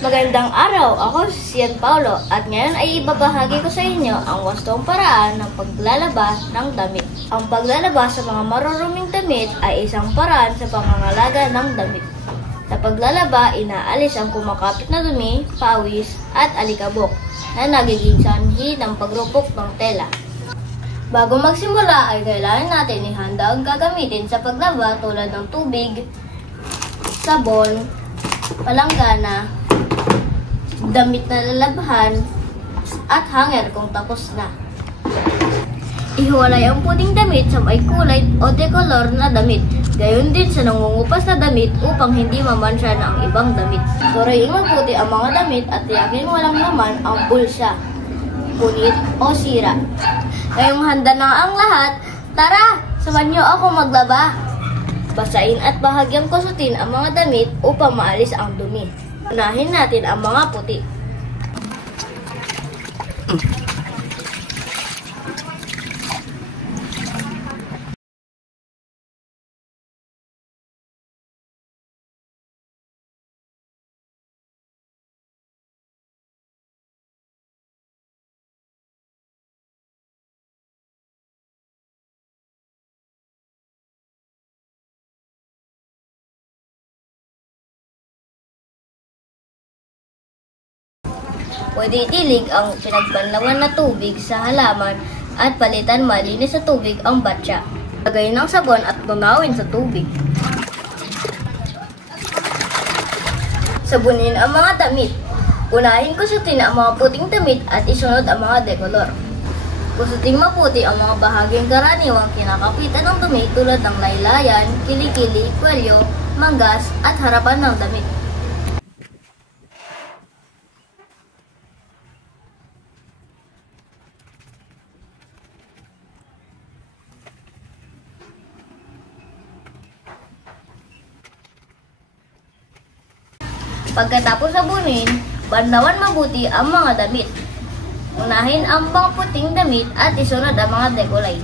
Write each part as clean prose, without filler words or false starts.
Magandang araw, ako si Cian Paulo at ngayon ay ibabahagi ko sa inyo ang wastong paraan ng paglalaba ng damit. Ang paglalaba sa mga maruruming damit ay isang paraan sa pangangalaga ng damit. Sa paglalaba, inaalis ang kumakapit na dumi, pawis at alikabok na nagiging sanhi ng pagrupok ng tela. Bago magsimula ay kailangan natin ihanda ang gagamitin sa paglaba tulad ng tubig, sabon, palanggana, damit na lalabhan, at hanger kung tapos na. Ihiwalay ang puting damit sa may kulay o dekolor na damit. Gayon din sa nangungupas na damit upang hindi mamansya ng ibang damit. Suriin mabuti ang mga damit at tiyakin walang laman ang bulsa, punit o sira. Ngayong handa na ang lahat, tara! Samahan niyo ako maglaba. Basahin at bahagyang kusutin ang mga damit upang maalis ang dumi. Unahin natin ang mga puti. Pwede itilig ang pinagbanlawan na tubig sa halaman at palitan malinis sa tubig ang batya. Lagay ng sabon at tunawin sa tubig. Sabunin ang mga damit. Unahin kusutin ang mga puting damit at isunod ang mga dekolor. Kusutin maputi ang mga bahaging karaniwang kinakapitan ng dumi tulad ng laylayan, kilikili, kwelyo, manggas at harapan ng damit. Pagkatapos sabunin, banlawan mabuti ang mga damit. Unahin ang mga puting damit at isunod ang mga dekulay.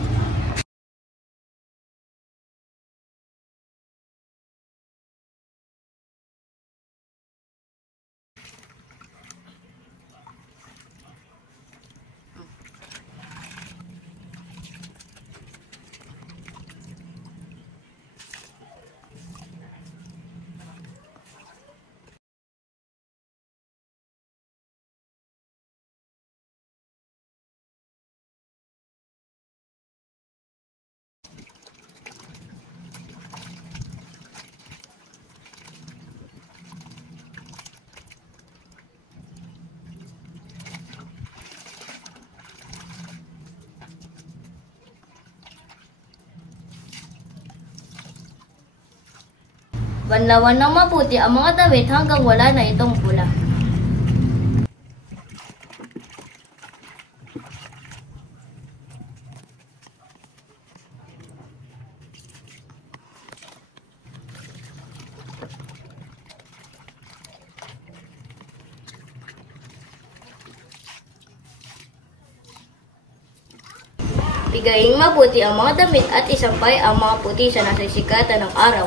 Banlawan ng mabuti ang mga damit hanggang wala na itong pula. Pigaing mabuti ang mga damit at isampay ang mga puti sa nasisikatan ng araw.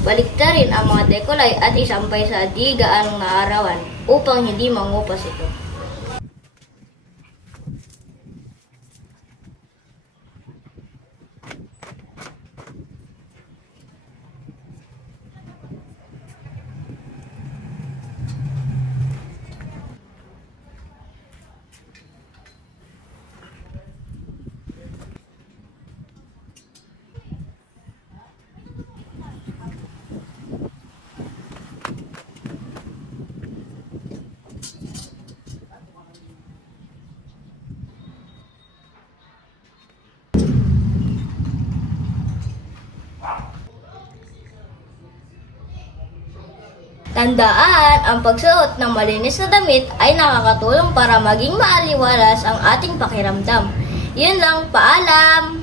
Baliktarin ang mga dekolay at isampay sa di gaanong naarawan upang hindi mangupas ito. Tandaan, ang pagsuot ng malinis na damit ay nakakatulong para maging maaliwalas ang ating pakiramdam. Yun lang, paalam!